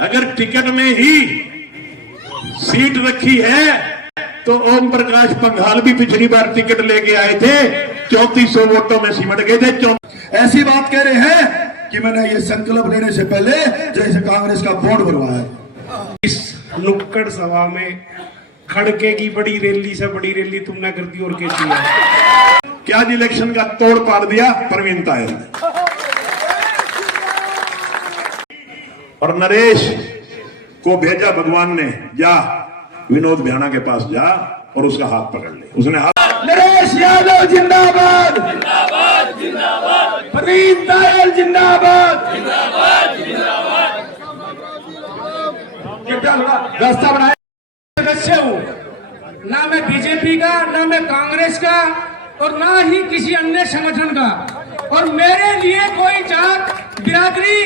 अगर टिकट में ही सीट रखी है तो ओम प्रकाश पंघाल भी पिछली बार टिकट लेके आए थे, 3400 वोटों में सिमट गए थे। ऐसी बात कह रहे हैं कि मैंने ये संकल्प लेने से पहले जैसे कांग्रेस का बोर्ड भरवाया। इस नुक्कड़ सभा में खड़के की बड़ी रैली से बड़ी रैली तुमने कर दी और क्या किया? क्या इलेक्शन का तोड़ पाड़ दिया प्रवीण तायल ने। और नरेश को भेजा भगवान ने, जा विनोद भ्याणा के पास जा और उसका हाथ पकड़ ले। उसने हाथ, नरेश यादव जिंदाबाद, जिंदाबाद जिंदाबाद, प्रवीण तायल जिंदाबाद, जिंदाबाद जिंदाबाद। रास्ता बनाए। सदस्य हूँ, ना मैं बीजेपी का, ना मैं कांग्रेस का, और ना ही किसी अन्य संगठन का। और मेरे लिए कोई जात, बिरादरी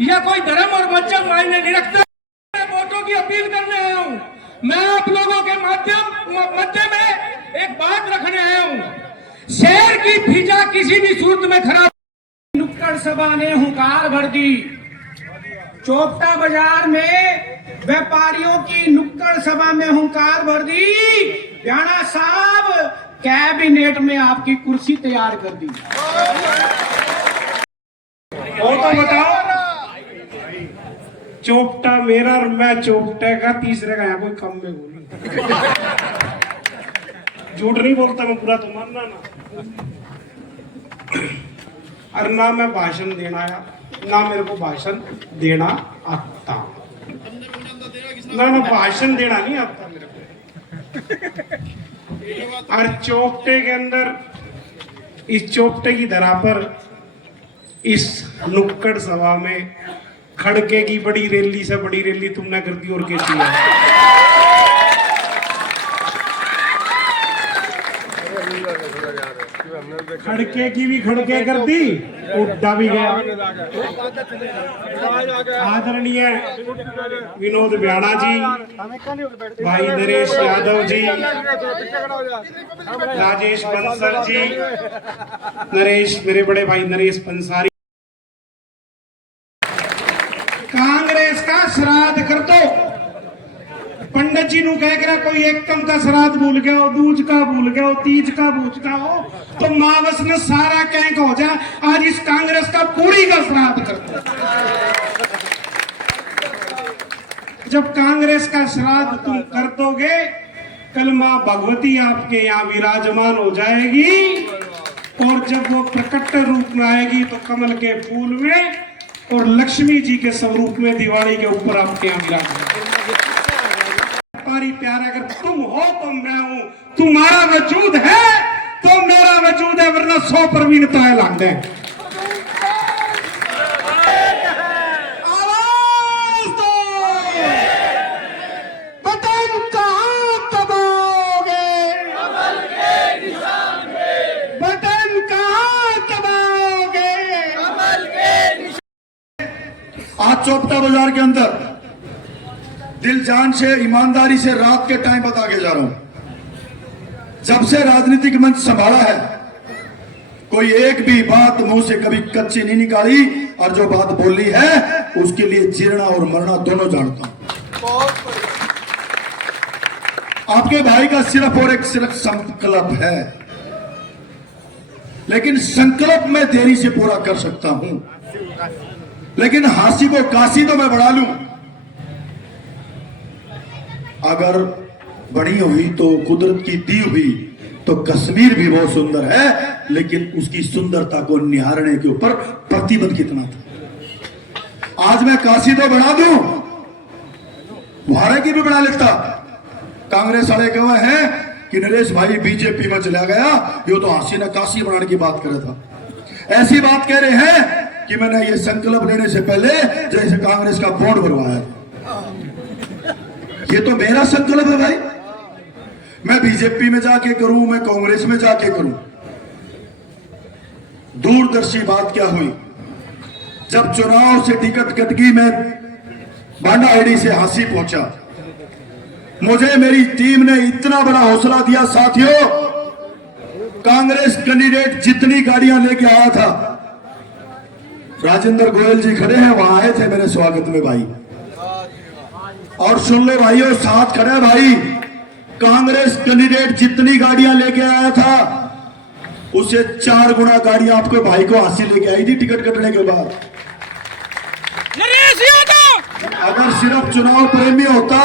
या कोई धर्म और मजहब मायने नहीं रखता। मैं वोटों की अपील करने आया हूँ। मैं आप लोगों के मध्य में एक बात रखने आया हूँ। शेर की फिजा किसी भी सूरत में खराब। नुक्कड़ सभा ने हुंकार भर दी। चोपटा बाजार में व्यापारियों की नुक्कड़ सभा में हुंकार भर दी। भ्याणा साहब, कैबिनेट में आपकी कुर्सी तैयार कर दी। और तो बताओ, चोपटा मेरा और मैं चोपटे का, तीसरे का यहाँ कोई कम में बोली। झूठ नहीं बोलता मैं, पूरा तो मानना ना। और ना मैं भाषण देना आया, ना मेरे को भाषण देना आता, ना भाषण देना नहीं आता मेरे को। और चोपटे के अंदर, इस चोपटे की धरा पर, इस नुक्कड़ सभा में खड़के की बड़ी रैली से बड़ी रैली तुमने कर दी और क्या किया? खड़के की भी खड़के कर दी, उड्डा भी गया। आदरणीय विनोद भ्याणा जी, भाई नरेश यादव जी, राजेश बंसल जी, नरेश, मेरे बड़े भाई नरेश पंसारी, कांग्रेस का श्राद्ध कर दो। पंडित जी नु कह कर कोई एकम का श्राद्ध भूल गया हो, दूज का भूल गया हो, तीज का भूज का हो, तो मावस ने सारा कैंक हो जाए। आज इस कांग्रेस का पूरी का श्राद्ध कर दो। जब कांग्रेस का श्राद्ध तुम कर दोगे, कल मां भगवती आपके यहाँ विराजमान हो जाएगी। और जब वो प्रकट रूप में आएगी तो कमल के फूल में और लक्ष्मी जी के स्वरूप में दिवाली के ऊपर आपके यहाँ विराजमान। प्यार, अगर तुम हो तो मैं हूं, तुम्हारा वजूद है तो मेरा वजूद है, वरना 100 प्रवीण तायल आते हैं। आवाज दो, बटन कहां दबाओगे? कमल के निशान पे। बटन कहां दबाओगे? कमल के निशान। आज चोपटा बाजार के अंदर दिल जान से, ईमानदारी से रात के टाइम बता के जा रहा हूं। जब से राजनीतिक मंच संभाला है, कोई एक भी बात मुंह से कभी कच्ची नहीं निकाली, और जो बात बोली है उसके लिए जीना और मरना दोनों जानता हूं। आपके भाई का सिर्फ और एक सिर्फ संकल्प है, लेकिन संकल्प मैं देरी से पूरा कर सकता हूं, लेकिन हासी को काशी तो मैं बढ़ा लूं। अगर बड़ी हुई तो कुदरत की दी हुई तो कश्मीर भी बहुत सुंदर है, लेकिन उसकी सुंदरता को निहारने के ऊपर प्रतिबंध कितना था। आज मैं काशी तो बढ़ा दूं, भारत की भी बढ़ा लेता। कांग्रेस वाले गवाह हैं कि नरेश भाई बीजेपी में चला गया, ये तो हासी ने काशी बढ़ाने की बात कर रहा था। ऐसी बात कह रहे हैं कि मैंने ये संकल्प लेने से पहले जैसे कांग्रेस का बोर्ड भरवाया। ये तो मेरा संकल्प है भाई। मैं बीजेपी में जाके करूं, मैं कांग्रेस में जाके करूं। दूरदर्शी बात क्या हुई, जब चुनाव से टिकट कट गई, मैं बांडाहेड़ी से हांसी पहुंचा। मुझे मेरी टीम ने इतना बड़ा हौसला दिया साथियों, कांग्रेस कैंडिडेट जितनी गाड़ियां लेके आया था, राजेंद्र गोयल जी खड़े हैं, वहां आए थे मेरे स्वागत में भाई। और सुन लो भाइयों, साथ खड़े भाई, कांग्रेस कैंडिडेट जितनी गाड़ियां लेके आया था उससे 4 गुना गाड़ियां आपके भाई को हासिल लेके आई थी टिकट कटने के बाद। नरेश यादव अगर सिर्फ चुनाव प्रेमी होता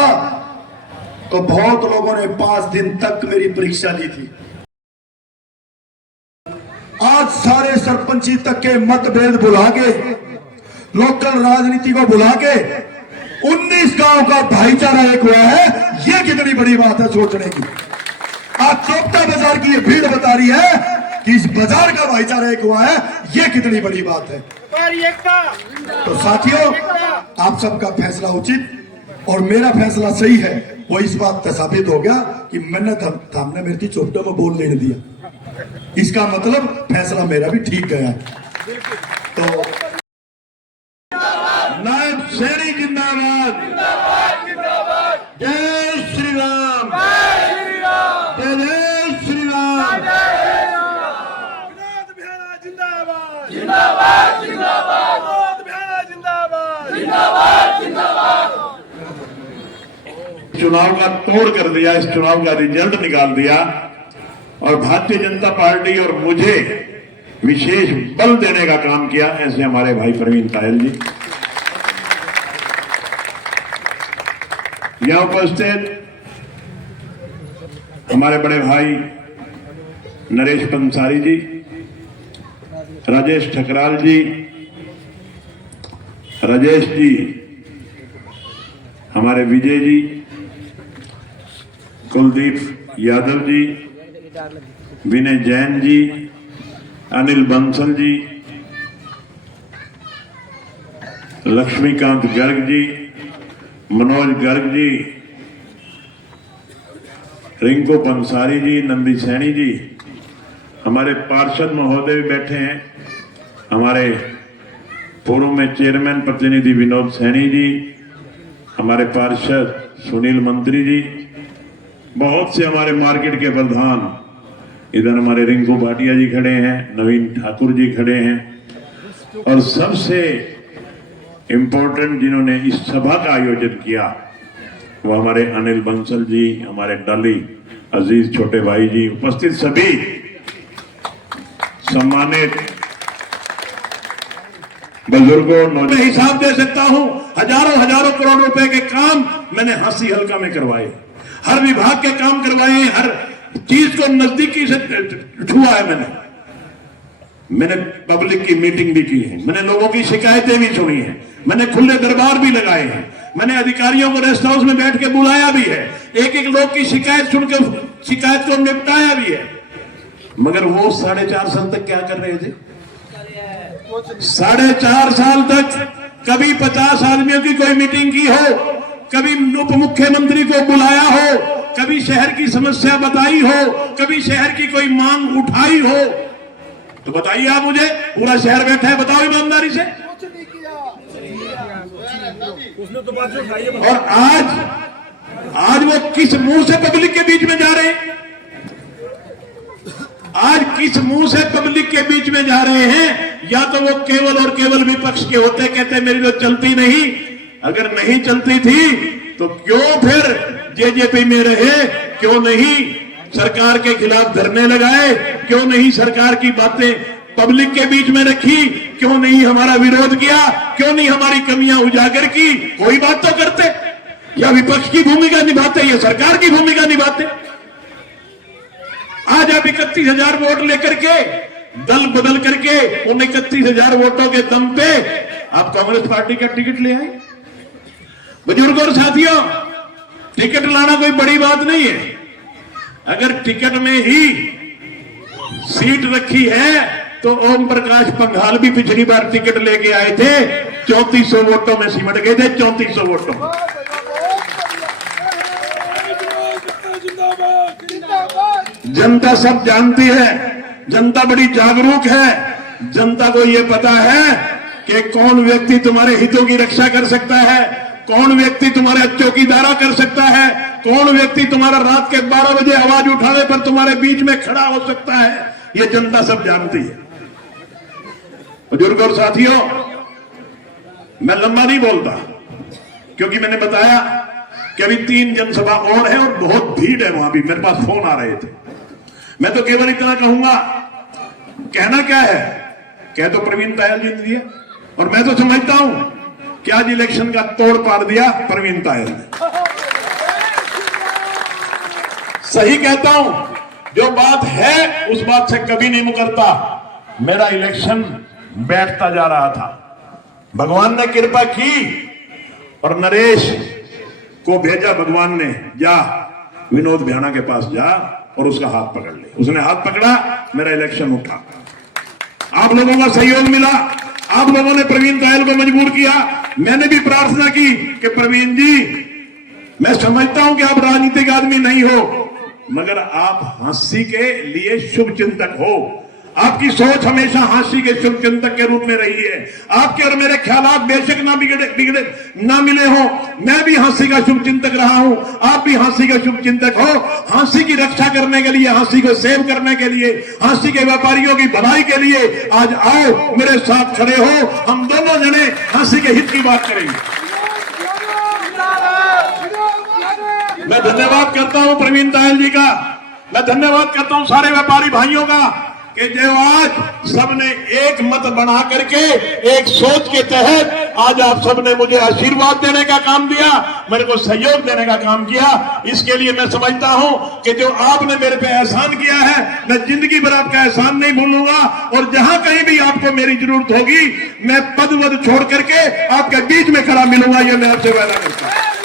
तो बहुत लोगों ने 5 दिन तक मेरी परीक्षा ली थी। आज सारे सरपंची तक के मतभेद भुला के, लोकल राजनीति को भुला के 19 गांव का भाईचारा एक हुआ है। यह कितनी बड़ी बात है सोचने की। आज चौपटा बाजार की ये भीड़ बता रही है कि इस बाजार का भाईचारा एक हुआ है। यह कितनी बड़ी बात है। तो साथियों, आप सबका फैसला उचित और मेरा फैसला सही है, वो इस बात से साबित हो गया कि मैंने थामने मेरी चौपटा में बोल लेने दिया। इसका मतलब फैसला मेरा भी ठीक गया। तो नायब सैनी जिंदाबाद, जय श्री राम, जय जय श्री राम। चुनाव का तोड़ कर दिया, इस चुनाव का रिजल्ट निकाल दिया और भारतीय जनता पार्टी और मुझे विशेष बल देने का काम किया, ऐसे हमारे भाई प्रवीण तायल जी। यहां उपस्थित हमारे बड़े भाई नरेश पंसारी जी, राजेश ठकराल जी, राजेश जी, हमारे विजय जी, कुलदीप यादव जी, विनय जैन जी, अनिल बंसल जी, लक्ष्मीकांत गर्ग जी, मनोज गर्ग जी, रिंकू पंसारी जी, नंदी सैनी जी, हमारे पार्षद महोदय भी बैठे हैं, हमारे पूर्व में चेयरमैन प्रतिनिधि विनोद सैनी जी, हमारे पार्षद सुनील मंत्री जी, बहुत से हमारे मार्केट के प्रधान, इधर हमारे रिंकू भाटिया जी खड़े हैं, नवीन ठाकुर जी खड़े हैं और सबसे इंपॉर्टेंट जिन्होंने इस सभा का आयोजन किया वो हमारे अनिल बंसल जी, हमारे डाली अजीज छोटे भाई जी, उपस्थित सभी सम्मानित बुजुर्गों। मैं हिसाब दे सकता हूं, हजारों करोड़ रुपए के काम मैंने हंसी हल्का में करवाए, हर विभाग के काम करवाए, हर चीज को नजदीकी से छुआ है। मैंने पब्लिक की मीटिंग भी की है, मैंने लोगों की शिकायतें भी सुनी है, मैंने खुले दरबार भी लगाए हैं, मैंने अधिकारियों को रेस्ट हाउस में बैठ के बुलाया भी है, एक एक लोग की शिकायत सुनकर शिकायत को निपटाया भी है। मगर वो 4.5 साल तक क्या कर रहे थे? 4.5 साल तक कभी 50 आदमियों की कोई मीटिंग की हो, कभी उप मुख्यमंत्री को बुलाया हो, कभी शहर की समस्या बताई हो, कभी शहर की कोई मांग उठाई हो? तो बताइए आप मुझे, पूरा शहर बैठा है, बताओ ईमानदारी से। और आज वो किस मुंह से पब्लिक के बीच में जा रहे हैं? आज किस मुंह से पब्लिक के बीच में जा रहे हैं? या तो वो केवल और केवल विपक्ष के होते, कहते मेरी तो चलती नहीं। अगर नहीं चलती थी तो क्यों फिर जेजेपी में रहे? क्यों नहीं सरकार के खिलाफ धरने लगाए? क्यों नहीं सरकार की बातें पब्लिक के बीच में रखी? क्यों नहीं हमारा विरोध किया? क्यों नहीं हमारी कमियां उजागर की? कोई बात तो करते, या विपक्ष की भूमिका निभाते या सरकार की भूमिका निभाते। आज आप 31,000 वोट लेकर के, दल बदल करके उन 31,000 वोटों के दम पे आप कांग्रेस पार्टी का टिकट ले आए। बुजुर्गों और साथियों, टिकट लाना कोई बड़ी बात नहीं है। अगर टिकट में ही सीट रखी है तो ओम प्रकाश पंघाल भी पिछली बार टिकट लेके आए थे, 3400 वोटों में सिमट गए थे, 3400 वोटों। जनता सब जानती है, जनता बड़ी जागरूक है। जनता को यह पता है कि कौन व्यक्ति तुम्हारे हितों की रक्षा कर सकता है, कौन व्यक्ति तुम्हारे चौकीदारा कर सकता है, कौन व्यक्ति तुम्हारा रात के 12 बजे आवाज उठाने पर तुम्हारे बीच में खड़ा हो सकता है। यह जनता सब जानती है। बुजुर्गों और साथियों, मैं लंबा नहीं बोलता क्योंकि मैंने बताया कि अभी 3 जनसभा और है और बहुत भीड़ है वहां भी। मेरे पास फोन आ रहे थे। मैं तो केवल इतना कहूंगा, कहना क्या है, कह तो प्रवीण तायल जी ने दिया, और मैं तो समझता हूं कि आज इलेक्शन का तोड़ पाड़ दिया प्रवीण तायल ने। सही कहता हूं, जो बात है उस बात से कभी नहीं मुकरता। मेरा इलेक्शन बैठता जा रहा था, भगवान ने कृपा की और नरेश को भेजा भगवान ने, जा विनोद भ्याणा के पास जा और उसका हाथ पकड़ ले। उसने हाथ पकड़ा, मेरा इलेक्शन उठा। आप लोगों का सहयोग मिला, आप लोगों ने प्रवीण तायल को मजबूर किया। मैंने भी प्रार्थना की कि प्रवीण जी, मैं समझता हूं कि आप राजनीतिक आदमी नहीं हो, मगर आप हांसी के लिए शुभ चिंतक हो। आपकी सोच हमेशा हांसी के शुभ चिंतक के रूप में रही है। आपके और मेरे ख्यालात बेशक ना बिगड़े ना मिले हो, मैं भी हांसी का शुभ चिंतक रहा हूं, आप भी हांसी का शुभ चिंतक हो। हांसी की रक्षा करने के लिए, हांसी को सेव करने के लिए, हांसी के व्यापारियों की भलाई के लिए आज आओ मेरे साथ खड़े हो, हम दोनों जने हांसी के हित की बात करेंगे। मैं धन्यवाद करता हूं प्रवीण तायल जी का, मैं धन्यवाद करता हूं सारे व्यापारी भाइयों का कि जो आज सबने एक मत बना करके एक सोच के तहत आज आप सबने मुझे आशीर्वाद देने का काम दिया, मेरे को सहयोग देने का काम किया। इसके लिए मैं समझता हूं कि जो आपने मेरे पे एहसान किया है, मैं जिंदगी भर आपका एहसान नहीं भूलूंगा। और जहां कहीं भी आपको मेरी जरूरत होगी, मैं पद वद छोड़ करके आपके बीच में खड़ा मिलूंगा, ये मैं आपसे वादा करता हूं।